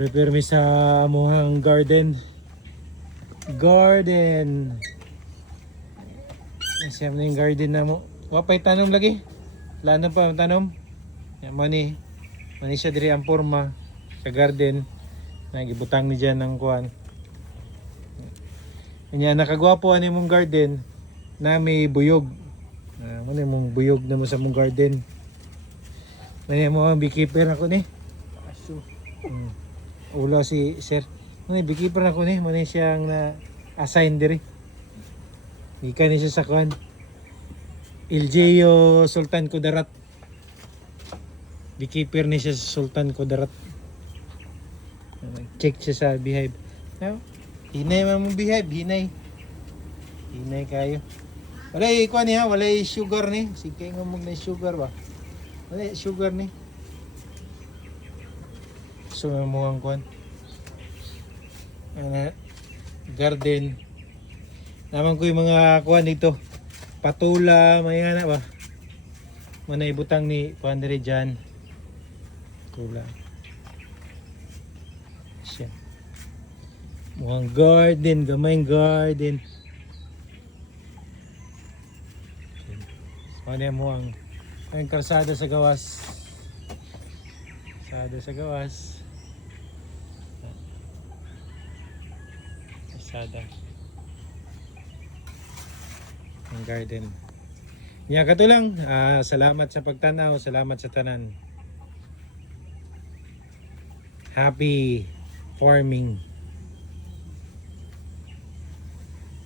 Prepare mi sa amuhang garden. Siyam na yung garden na mo. Wapay tanom lagi. Wala na pa tanom. Yan mani siya diri ang forma sa garden. Nagibutang ni dyan ng kuhan. Kanya nakagwapo ani mong garden na may buyog. Mani mong buyog na mo sa mong garden. Mani mo ang beekeeper ako ni. Aso. Ulo si sir. Mani beekeeper ako ni. Mani siyang na assign diri. Ika ni siya sa kuhan. LGO Sultan Kudarat. Beekeeper ni siya sa Sultan Kudarat. Check siya sa beehive. Hinay man mong beehive, hinay. Hinay kayo. Walay kuha niya, walay sugar ni. Sige nga mong na sugar ba? Walay sugar ni. So mo ang kuhan. Garden. Naman ko yung mga kuhan dito. Patula, may anak ba? Manay butang ni kuhan diri dyan. Patula. Siya. Mukhang garden, gamayng garden. Ano yan mo ang kalsada sa gawas. Kalsada sa gawas. Kalsada. Ang garden. Yan kato lang. Salamat sa pagtanaw. Salamat sa tanan. Happy farming.